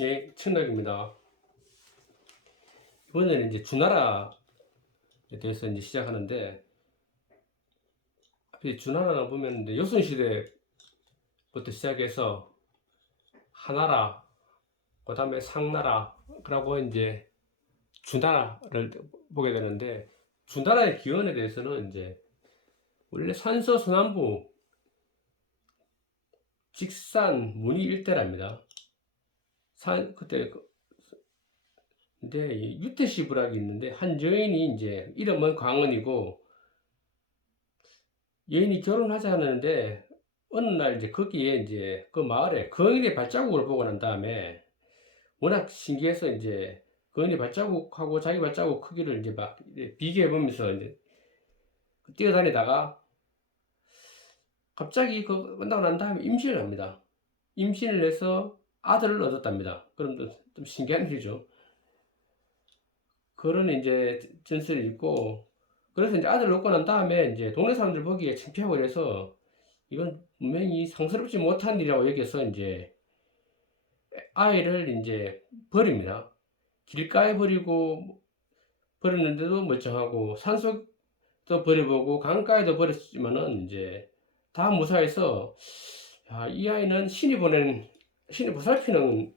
예, 천락입니다. 이번에는 이제 주나라에 대해서 이제 시작하는데, 앞에 주나라를 보면 이제 조선시대부터 시작해서 하나라, 그 다음에 상나라, 그러고 이제 주나라를 보게 되는데, 주나라의 기원에 대해서는 이제 원래 산서서남부 직산 문의 일대랍니다. 그때 근데 이 유태시 부락이 있는데 한 여인이 이제 이름은 광은이고 여인이 결혼하자 하는데 어느 날 이제 거기에 이제 그 마을에 거인의 발자국을 보고 난 다음에 워낙 신기해서 이제 거인의 발자국하고 자기 발자국 크기를 이제 막 비교해 보면서 이제 뛰어다니다가 갑자기 그 끝나고 난 다음에 임신을 합니다. 임신을 해서 아들을 얻었답니다. 그럼 좀 신기한 일이죠. 그런 이제 전설이 있고, 그래서 이제 아들을 얻고 난 다음에 이제 동네 사람들 보기에 창피하고 그래서 이건 분명히 상스럽지 못한 일이라고 여기서 이제 아이를 이제 버립니다. 길가에 버리고 버렸는데도 멀쩡하고 산속도 버려보고 강가에도 버렸지만은 이제 다 무사해서 야, 이 아이는 신이 보살피는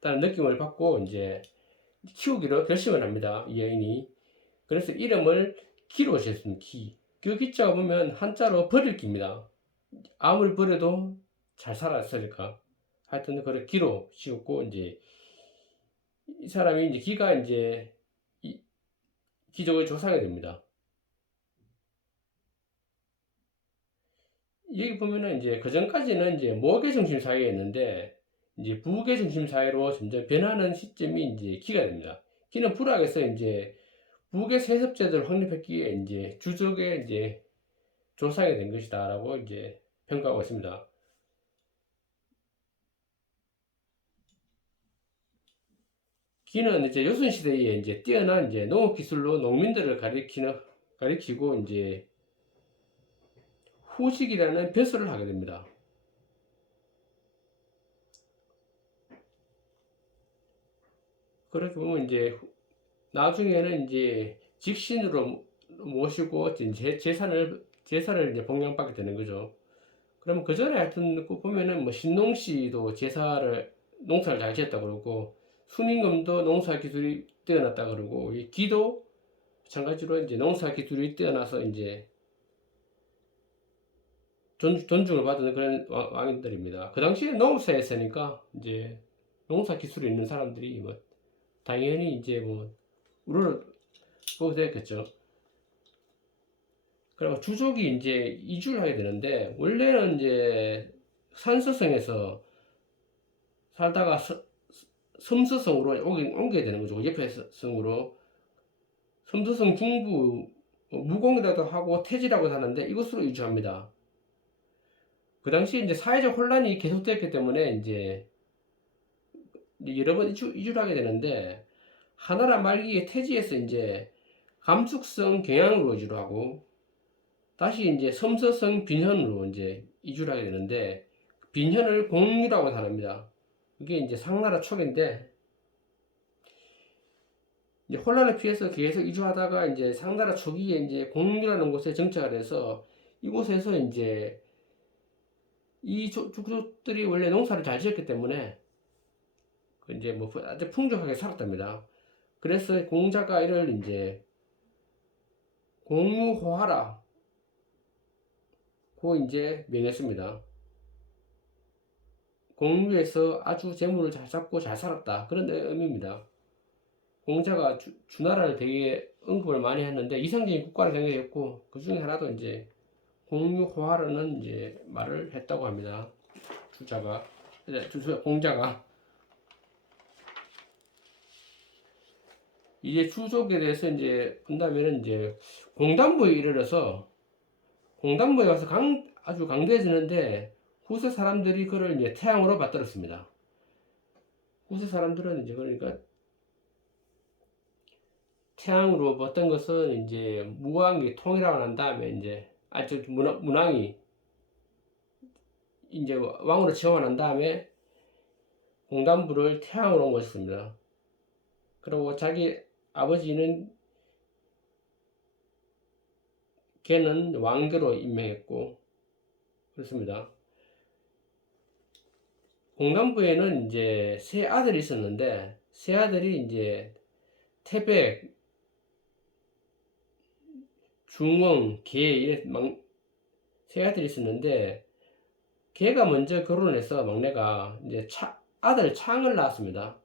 다는 느낌을 받고 이제 키우기로 결심을 합니다. 이 여인이. 그래서 이름을 기로 지었습니다. 기. 그 기자가 보면 한자로 버릴 기입니다. 아무리 버려도 잘 살았으니까. 하여튼 그래 기로 지었고 이제 이 사람이 이제 기가 이제 기족의 조상이 됩니다. 여기 보면은 이제 그 전까지는 이제 목의 중심 사회였는데 이제 부의 중심 사회로 점점 변하는 시점이 이제 기가 됩니다. 기는 불악에서 이제 북의 세습제도를 확립했기에 이제 주족의 이제 조상이 된 것이다라고 이제 평가하고 있습니다. 기는 이제 조선시대에 이제 뛰어난 이제 농업 기술로 농민들을 가리키고 이제 후식이라는 벼슬을 하게 됩니다. 그렇게 보면 이제 나중에는 이제 직신으로 모시고 이제 제사를 이제 봉양받게 되는 거죠. 그러면 그 전에 하여튼 보면은 뭐 신농씨도 농사를 잘 지었다 그러고 순임금도 농사 기술이 뛰어났다 그러고 이 기도 마찬가지로 이제 농사 기술이 뛰어나서 이제 존중을 받는 그런 왕인들입니다. 그 당시에 농사였으니까 이제 농사 기술이 있는 사람들이 뭐 당연히 이제 뭐 우러러 보게 됐겠죠. 그리고 주족이 이제 이주를 하게 되는데 원래는 이제 산서성에서 살다가 섬서성으로 옮겨야 되는 거죠. 옆에 성으로 섬서성 중부 무공이라도 하고 태지라고 하는데 이곳으로 이주합니다. 그 당시에 이제 사회적 혼란이 계속됐기 때문에 이제 여러 번 이주를 하게 되는데 하나라 말기에 태지에서 이제 감숙성 경양으로 이주를 하고 다시 이제 섬서성 빈현으로 이제 이주를 하게 되는데 빈현을 공유라고 합니다. 이게 이제 상나라 초기인데 이제 혼란을 피해서 계속 이주하다가 이제 상나라 초기에 이제 공유라는 곳에 정착을 해서 이곳에서 이제 이 주족들이 원래 농사를 잘 지었기 때문에 그 이제 뭐 아주 풍족하게 살았답니다. 그래서 공자가 이를 이제 공유호하라 고 이제 명했습니다. 공유에서 아주 재물을 잘 잡고 잘 살았다 그런 의미입니다. 공자가 주나라를 되게 언급을 많이 했는데 이상적인 국가를 생각했고 그 중에 하나도 이제 공유호하라는 이제 말을 했다고 합니다. 공자가 이제 주족에 대해서 이제 본다면은 이제 공단부에 이르러서 공단부에 와서 아주 강대해지는데 후세 사람들이 그를 이제 태양으로 받들었습니다. 후세 사람들은 이제 그러니까 태양으로 봤던 것은 이제 무왕이 통일하고 난 다음에 이제 아주 문왕이 이제 왕으로 지어고 난 다음에 홍단부를 태양으로 옮겼습니다. 그리고 자기 아버지는 걔는 왕대로 임명했고 그렇습니다. 홍단부에는 이제 세 아들이 있었는데 세 아들이 이제 태백, 중흥, 계 이래 세 아들이 있었는데 걔가 먼저 결혼해서 막내가 이제 아들 창을 낳았습니다.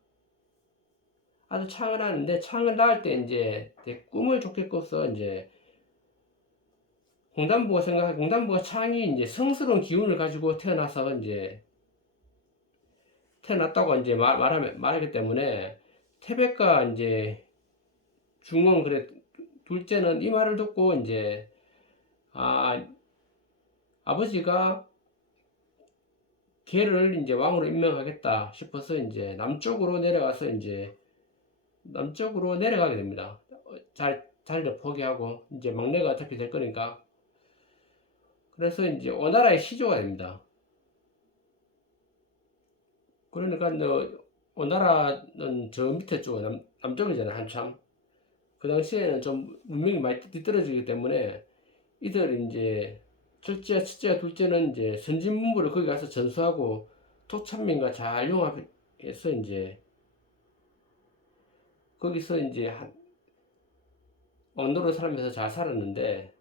아들 창을 낳았는데 창을 낳을 때 이제 꿈을 좋게 꿔서 이제 홍단부가 창이 이제 성스러운 기운을 가지고 태어나서 이제 태어났다고 이제 말하기 때문에 태백과 이제 중흥 그래 둘째는 이 말을 듣고 이제 아버지가 걔를 이제 왕으로 임명하겠다 싶어서 이제 남쪽으로 내려가게 됩니다. 자리를 포기하고 이제 막내가 어차피 될 거니까. 그래서 이제 오나라의 시조가 됩니다. 그러니까 오나라는 저 밑에 쪽 남쪽이잖아요. 한참 그 당시에는 좀 문명이 많이 뒤떨어지기 때문에 이들 이제 첫째, 둘째는 이제 선진문부를 거기 가서 전수하고 토천민과 잘 융합해서 이제 거기서 이제 언도를 살면서 잘 살았는데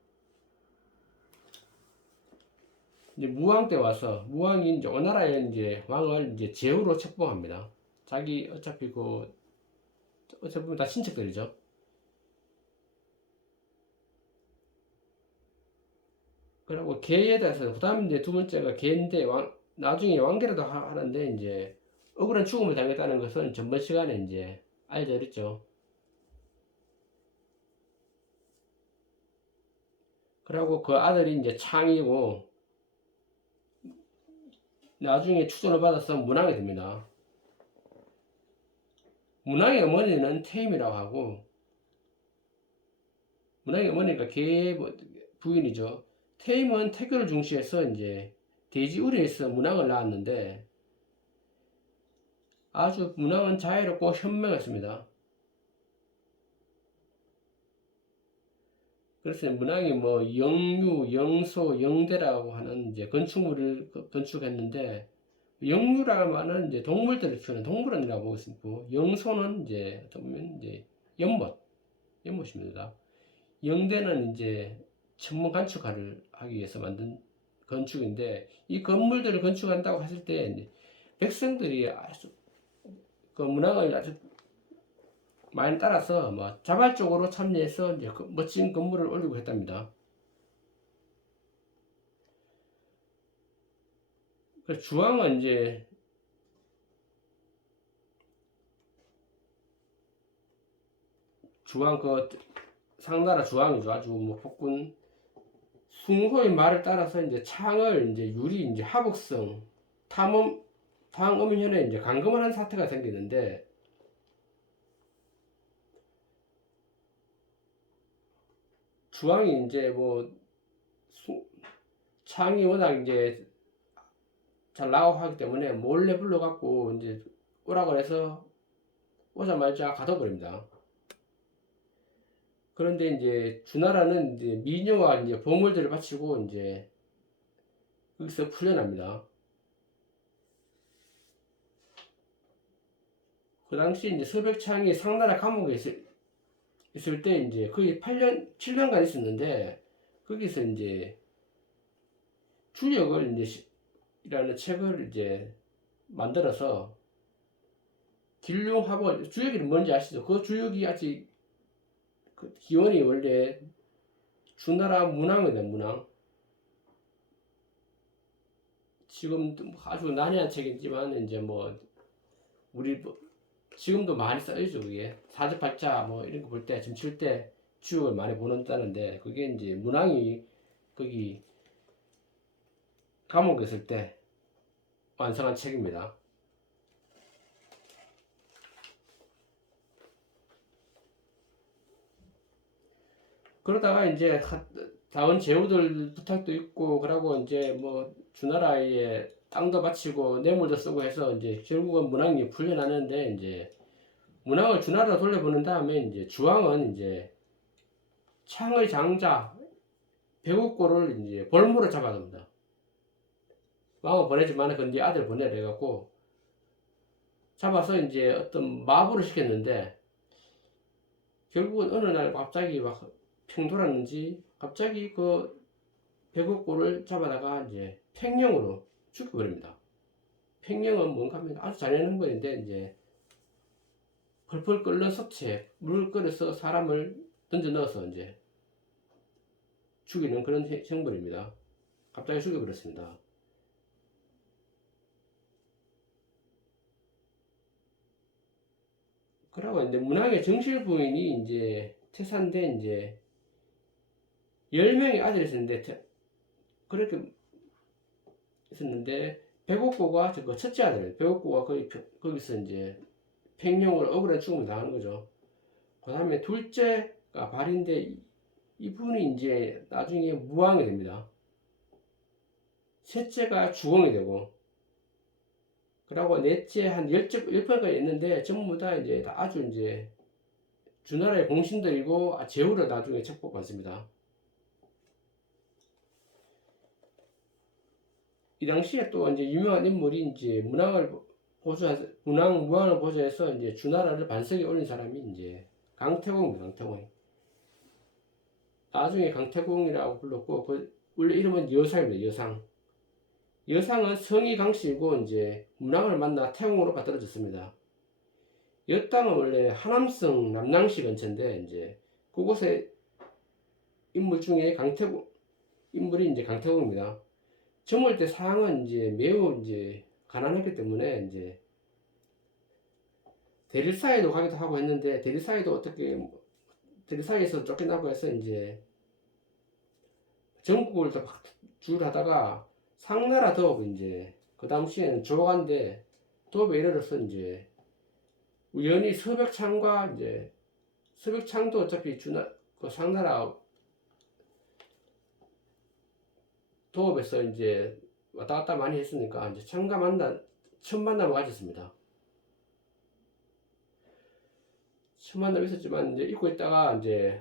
이제 무왕 때 와서 무왕이 이제 오나라의 이제 왕을 이제 제후로 책봉합니다. 자기 어차피 어차피 보면 다 친척들이죠. 그리고 개에 대해서 그다음 이제 두 번째가 개인데 나중에 왕대라도 하는데 이제 억울한 죽음을 당했다는 것은 전번 시간에 이제 알려드렸죠. 그리고 그 아들이 이제 창이고 나중에 추천을 받아서 문왕이 됩니다. 문왕의 어머니는 태임이라고 하고 문왕의 어머니가 개 부인이죠. 태임은 태교를 중시해서 이제 돼지우리에서 문왕을 낳았는데 아주 문왕은 자애롭고 현명했습니다. 그래서 문왕이 뭐 영유, 영소, 영대라고 하는 이제 건축물을 건축했는데 영유라는 말은 이제 동물들을 키우는 동물원이라고 보고 있고 영소는 이제 어떻게 보면 이제 연못입니다. 영대는 이제 천문 관측을 하기 위해서 만든 건축인데 이 건물들을 건축한다고 했을 때 백성들이 아주 그 문항을 아주 많이 따라서 뭐 자발적으로 참여해서 이제 그 멋진 건물을 올리고 했답니다. 그래서 주왕은 이제 주왕 상나라 주왕이죠. 아주 뭐 폭군 숭호의 말을 따라서 이제 창을 이제 유리 이제 하복성 탕음현에 이제 감금을 한 사태가 생기는데 주왕이 이제 뭐 창이 워낙 이제 잘 나가고 하기 때문에 몰래 불러갖고 이제 오라고 해서 오자마자 가둬버립니다. 그런데 이제 주나라는 이제 미녀와 이제 보물들을 바치고 이제 여기서 풀려납니다. 그 당시 이제 서백창이 상나라 감옥에 있을 때 이제 거의 7년간 있었는데 거기서 이제 주역을 이제 이라는 책을 이제 만들어서 길룡하고 주역이 뭔지 아시죠? 그 주역이 아직 그 기원이 원래 주나라 문왕이다 문왕. 지금 아주 난해한 책이지만 이제 뭐 우리 지금도 많이 써있죠. 그게 사주팔자 뭐 이런 거 볼 때 점칠 때 주역을 많이 보는다는데 그게 이제 문왕이 거기 감옥에 있을 때 완성한 책입니다. 그러다가 이제 다른 제후들 부탁도 있고 그러고 이제 뭐 주나라의 땅도 바치고 뇌물도 쓰고 해서 이제 결국은 문왕이 풀려나는데 이제 문왕을 주나라 돌려보낸 다음에 이제 주왕은 이제 창의 장자 배국고를 이제 볼모로 잡아갑니다. 왕은 보내지만 그네 아들 보내라 해갖고 잡아서 이제 어떤 마부를 시켰는데 결국은 어느 날 갑자기 막 평돌았는지 갑자기 그 배국고를 잡아다가 이제 팽령으로 죽여버립니다. 팽령은 뭔가 하면 아주 잔인한 거인데 이제 펄펄 끓는 섭채 물을 끓여서 사람을 던져 넣어서 이제 죽이는 그런 형벌입니다. 갑자기 죽여버렸습니다. 그러고 이제 문왕의 정실 부인이 이제 태산대 이제 10명의 아들이 있었는데 그렇게 있었는데 배국고가 그 첫째 아들 배국고가 거기서 이제 팽령으로 억울한 죽음을 당하는 거죠. 그 다음에 둘째가 발인데 이분이 이제 나중에 무왕이 됩니다. 셋째가 주공이 되고 그리고 넷째 한 10편까지 있는데 전부 다 이제 다 아주 이제 주나라의 공신들이고 제후로 나중에 책복받습니다. 이 당시에 또 이제 유명한 인물이 이제 무왕을 보좌해서 이제 주나라를 반석에 올린 사람이 이제 강태공입니다. 강태공. 나중에 강태공이라고 불렀고 원래 이름은 여상입니다. 여상. 여상은 성이 강씨이고 이제 문왕을 만나 태공으로 받들어졌습니다. 여 땅은 원래 하남성 남낭시 근처인데 이제 그곳에 인물 중에 인물이 이제 강태공입니다. 젊을 때 상은 이제 매우 이제 가난했기 때문에 이제 대리사에도 가기도 하고 했는데 대리사에서 쫓겨나고 해서 이제 전국을 다 줄하다가 상나라 도읍 이제 그 당시에는 조간데 도읍에 이르러서 이제 우연히 서백창도 어차피 그 상나라 도읍에서 이제 왔다 갔다 많이 했으니까 이제 첫 만남을 가졌습니다. 첫 만남 있었지만 이제 잊고 있다가 이제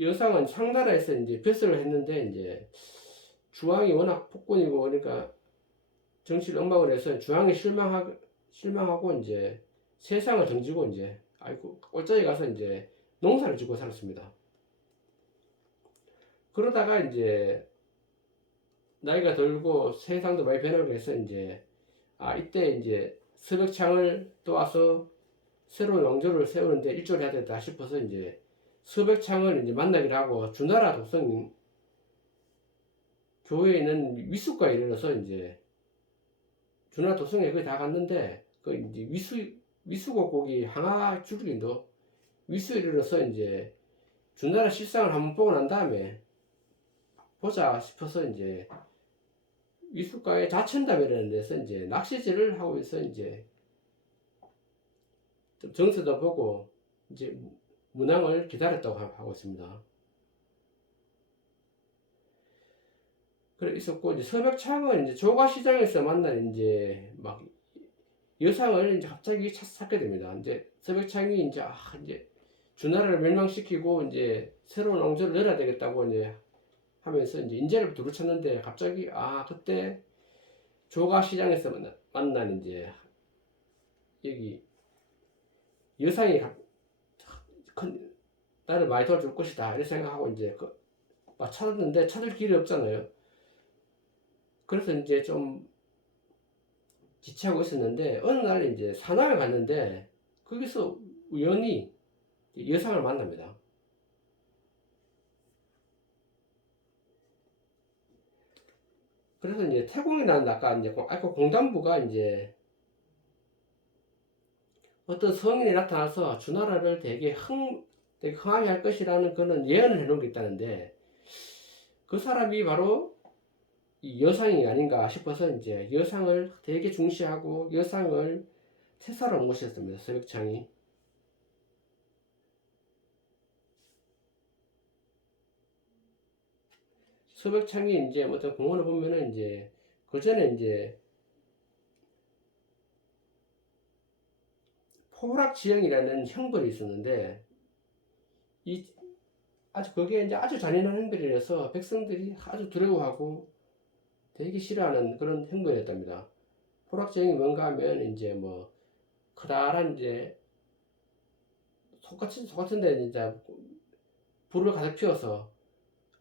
여상은 상나라에서 이제 벼슬을 했는데 이제 주왕이 워낙 폭군이고 그러니까 정치를 엉망을 해서 주왕이 실망하고 이제 세상을 던지고 이제 꼴짜기 가서 이제 농사를 짓고 살았습니다. 그러다가 이제 나이가 들고 세상도 많이 변하고 해서 이제 이때 이제 서백창을 또 와서 새로운 왕조를 세우는데 일조를 해야 되겠다 싶어서 이제 서백창을 이제 만나기로 하고 주나라 독성 교회에 있는 위수과에 이르러서 이제 주나라 독성에 거의 다 갔는데 그 이제 위수곡곡이 항하 줄기도 위수에 이르러서 이제 주나라 실상을 한번 보고 난 다음에 보자 싶어서 이제 위수과에 자천담이라는 데서 이제 낚시질을 하고 있어 이제 좀 정서도 보고 이제 문왕을 기다렸다고 하고 있습니다. 그래 있었고 이제 서백창은 이제 조가시장에서 만난 이제 막 여상을 이제 갑자기 찾게 됩니다. 이제 서백창이 이제 주나라를 멸망시키고 이제 새로운 왕조를 열어야 되겠다고 이제 하면서 이제 인재를 두루 찾는데 갑자기 그때 조가시장에서 만난 이제 여기 여상이 나를 많이 도와줄 것이다 이런 생각하고 이제 막 찾았는데 찾을 길이 없잖아요. 그래서 이제 좀 지체하고 있었는데 어느 날 이제 사남에 갔는데 거기서 우연히 여상을 만납니다. 그래서 이제 태공이라는 아까 이제 공단부가 이제 어떤 성인이 나타나서 주나라를 되게 흥하게 할 것이라는 그런 예언을 해놓은 게 있다는데 그 사람이 바로 이 여상이 아닌가 싶어서 이제 여상을 되게 중시하고 여상을 태사로 모셨습니다. 서백창이. 서백창이 이제 어떤 공원을 보면은 이제 그 전에 이제 포락지형이라는 형벌이 있었는데 이 아주 그게 이제 아주 잔인한 형벌이라서 백성들이 아주 두려워하고 되게 싫어하는 그런 형벌이었답니다. 포락지형이 뭔가 하면 이제 뭐 커다란 이제 속 같은 데 이제 불을 가득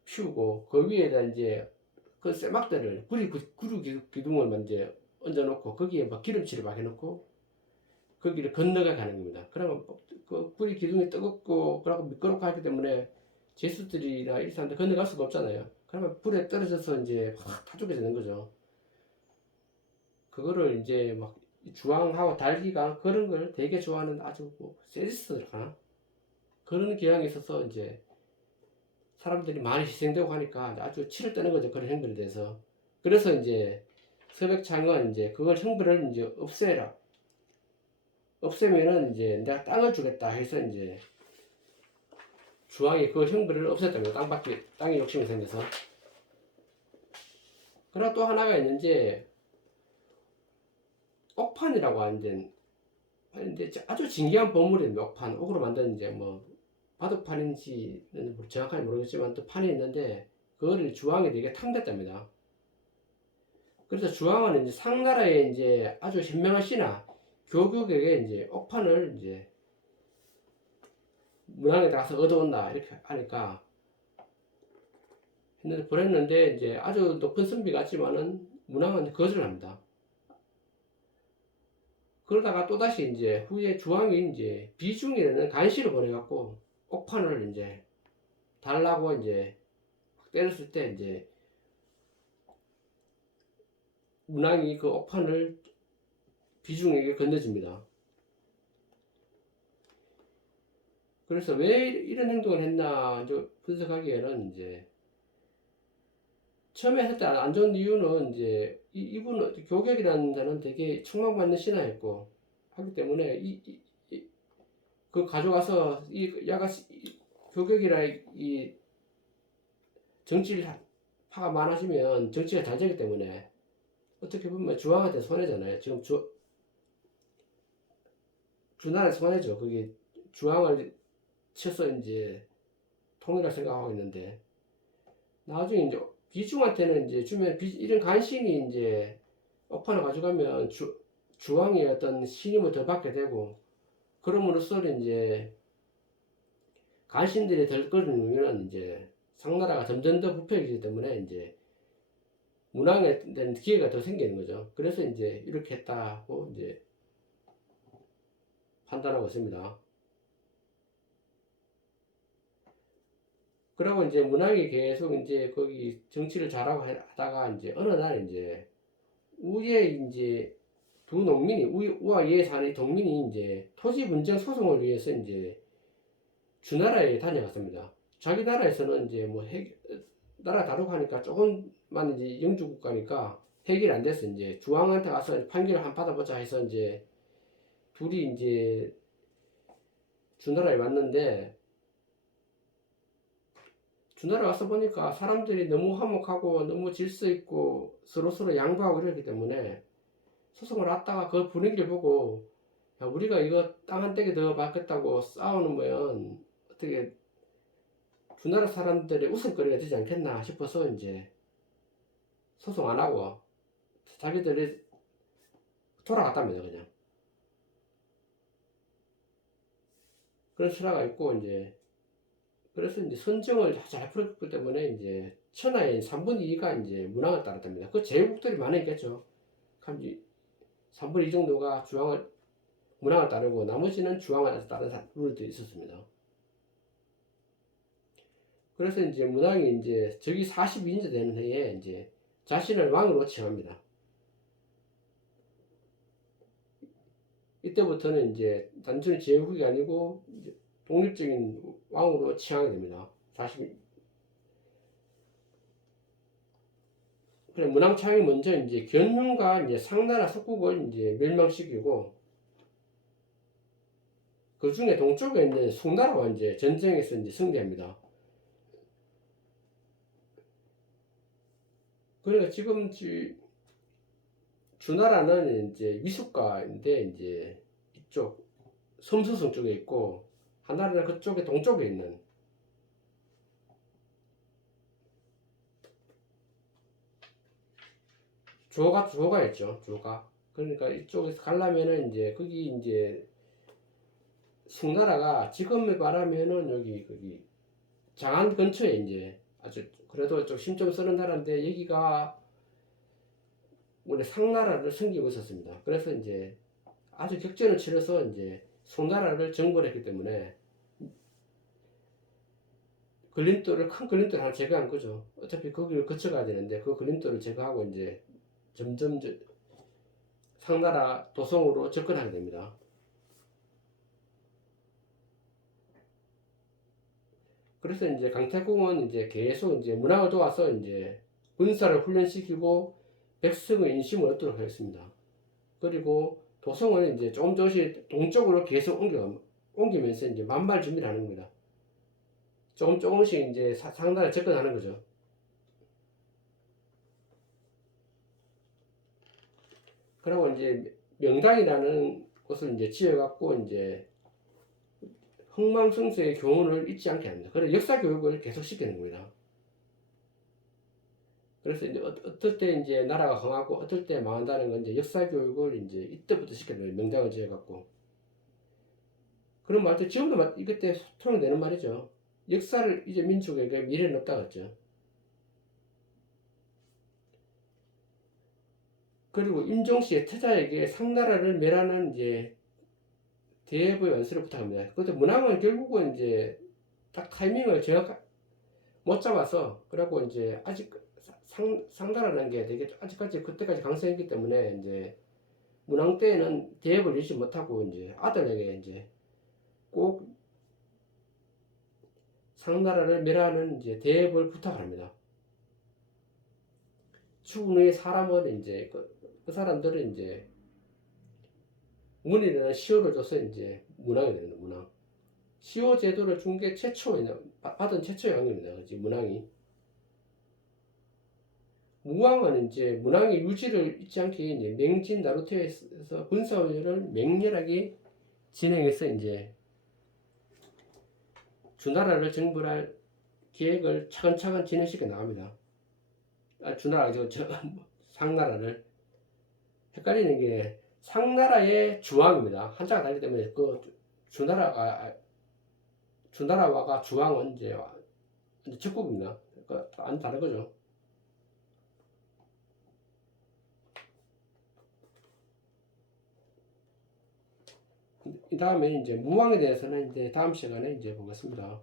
피우고 그 위에다 이제 그 쇠막대를 구리 기둥을 이제 얹어놓고 거기에 막 기름칠을 막 해놓고 거기를 건너가 가는 겁니다. 그러면 그 구리 기둥이 뜨겁고 그러고 미끄럽고 하기 때문에 제수들이나 이런 사람들 건너갈 수가 없잖아요. 그러면 불에 떨어져서 이제 확 타죽게 되는 거죠. 그거를 이제 막 주황하고 달기가 그런 걸 되게 좋아하는 아주 뭐 세디스트랄까나 그런 경향이 있어서 이제 사람들이 많이 희생되고 하니까 아주 치를 떠는 거죠. 그런 형벌에 대해서. 그래서 이제 서백창은 이제 그걸 형벌을 이제 없애라. 없애면은 이제 내가 땅을 주겠다 해서 이제 주왕이 그 형벌을 없앴답니다. 땅에 욕심이 생겨서. 그러나 또 하나가 있는지 옥판이라고 하는데 아주 진귀한 보물입니다. 옥판. 옥으로 만든 이제 뭐 바둑판인지는 정확하게 모르겠지만 또 판이 있는데 그거를 주왕이 되게 탐냈답니다. 그래서 주왕은 이제 상나라의 이제 아주 현명한 신하 교국에게 이제 옥판을 이제 문항에 가서 얻어온다 이렇게 하니까 했는데 보냈는데 이제 아주 높은 선비 같지만은 문항은 거절을 합니다. 그러다가 또다시 이제 후에 주왕이 이제 비중이라는 간시를 보내갖고 옥판을 이제 달라고 이제 때렸을 때 이제 문항이 그 옥판을 비중에게 건네줍니다. 그래서 왜 이런 행동을 했나 이제 분석하기에는 이제 처음에 했을 때 안 좋은 이유는 이제 이분은 교격이라는 자는 되게 촉망받는 신하였고 하기 때문에 그 가져가서 야가 교격이라 이 정치를 파가 많아지면 정치가 잘 되기 때문에 어떻게 보면 주왕한테 손해잖아요. 지금 주나라 손해죠. 그게 주왕을 쳐서 이제 통일할 생각하고 있는데 나중에 이제 비중한테는 이제 주면 이런 간신이 이제 옥판을 가져가면 주왕의 어떤 신임을 더 받게 되고 그럼으로써 이제 간신들이 될 거는 이제 상나라가 점점 더 부패하기 때문에 이제 문항에 대한 기회가 더 생기는 거죠. 그래서 이제 이렇게 했다고 이제 판단하고 있습니다. 그리고 이제 문항이 계속 이제 거기 정치를 잘하고 하다가 이제 어느 날 이제 우에 이제 두 농민이 우와 이에 사는 동민이 이제 토지 분쟁 소송을 위해서 이제 주나라에 다녀갔습니다. 자기 나라에서는 이제 뭐 나라 다르고 하니까 조금만 이제 영주 국가니까 해결이 안 돼서 이제 주왕한테 가서 판결을 한 받아보자 해서 이제 둘이 이제 주나라에 왔는데 주나라 와서 보니까 사람들이 너무 화목하고 너무 질서 있고 서로 양보하고 이러기 때문에 소송을 왔다가 그 분위기를 보고 야, 우리가 이거 땅 한 떼기 더 받겠다고 싸우면 어떻게 주나라 사람들의 웃음거리가 되지 않겠나 싶어서 이제 소송 안 하고 자기들이 돌아갔답니다. 그냥 그런 실화가 있고 이제 그래서 이제 선정을 잘 풀었기 때문에 이제 천하의 3분의 2가 이제 문항을 따랐답니다. 그 제국들이 많이 있겠죠. 그럼 3분의 2 정도가 문항을 따르고 나머지는 주왕을 따른 룰들이 있었습니다. 그래서 이제 문항이 이제 적이 42인자 되는 해에 이제 자신을 왕으로 칭합니다. 이때부터는 이제 단순히 제국이 아니고 이제 독립적인 왕으로 칭하게 됩니다. 40. 그래 문항창이 먼저 이제 견훈과 이제 상나라 석국을 이제 멸망시키고 그 중에 동쪽에 있는 송나라와 이제 전쟁에서 이제 승리합니다. 그러니까 지금 주나라는 이제 위숫가인데 이제 이쪽 섬수성 쪽에 있고, 하나는 그쪽에 동쪽에 있는 조가 있죠. 조가. 그러니까 이쪽에서 가려면은 이제 거기 이제 송나라가 지금에 말하면은 여기 거기 장안 근처에 이제 아주 그래도 좀 힘 좀 쓰는 나라인데, 여기가 원래 상나라를 섬기고 있었습니다. 그래서 이제 아주 격전을 치러서 이제 송나라를 정벌 했기 때문에 큰 걸림돌을 하나 제거한 거죠. 어차피 거기를 거쳐가야 되는데 그 걸림돌을 제거하고 이제 점점 상나라 도성으로 접근하게 됩니다. 그래서 이제 강태공은 이제 계속 이제 문학을 도와서 이제 군사를 훈련시키고 백성의 인심을 얻도록 하겠습니다. 그리고 도성을 이제 조금씩 동쪽으로 계속 옮기면서 이제 만발 준비를 하는 겁니다. 조금씩 이제 상나라에 접근하는 거죠. 그리고 이제 명당이라는 곳을 이제 지어갖고 이제 흥망성쇠의 교훈을 잊지 않게 합니다. 그래서 역사 교육을 계속 시키는 겁니다. 그래서 이제 어떨 때 이제 나라가 강하고 어떨 때 망한다는 건 이제 역사 교육을 이제 이때부터 시켜야 돼요. 명당을 지어갖고. 그런 말도 지금도 이때 통용되는 말이죠. 역사를 이제 민족에게 미래는 없다 그랬죠. 그리고 임종시의 태자에게 상나라를 멸하는 이제 대부의 완수를 부탁합니다. 그런데 문왕은 결국은 이제 딱 타이밍을 정확 못 잡아서, 그래고 이제 아직 상나라는 게 되게 아직까지 그때까지 강성했기 때문에 이제 문왕 때에는 대업을 이루지 못하고 이제 아들에게 이제 꼭 상나라를 멸하는 이제 대업을 부탁합니다. 죽은 후에 사람은 이제 그 사람들은 이제 문이라는 시호를 줘서 이제 문왕이 되는 문왕. 시호 제도를 준 게 받은 최초의 왕입니다. 그치? 문왕이. 무왕은 이제 문왕의 유지를 잊지 않게 이제 맹진 나루터에서 군사훈련을 맹렬하게 진행해서 이제 주나라를 정벌할 계획을 차근차근 진행시켜 나갑니다. 상나라를. 헷갈리는 게 상나라의 주왕입니다. 한자가 다르기 때문에 그 주나라와가 주왕은 이제 적국입니다. 그러니까 안 다른 거죠. 이 다음에 이제 무왕에 대해서는 이제 다음 시간에 이제 보겠습니다.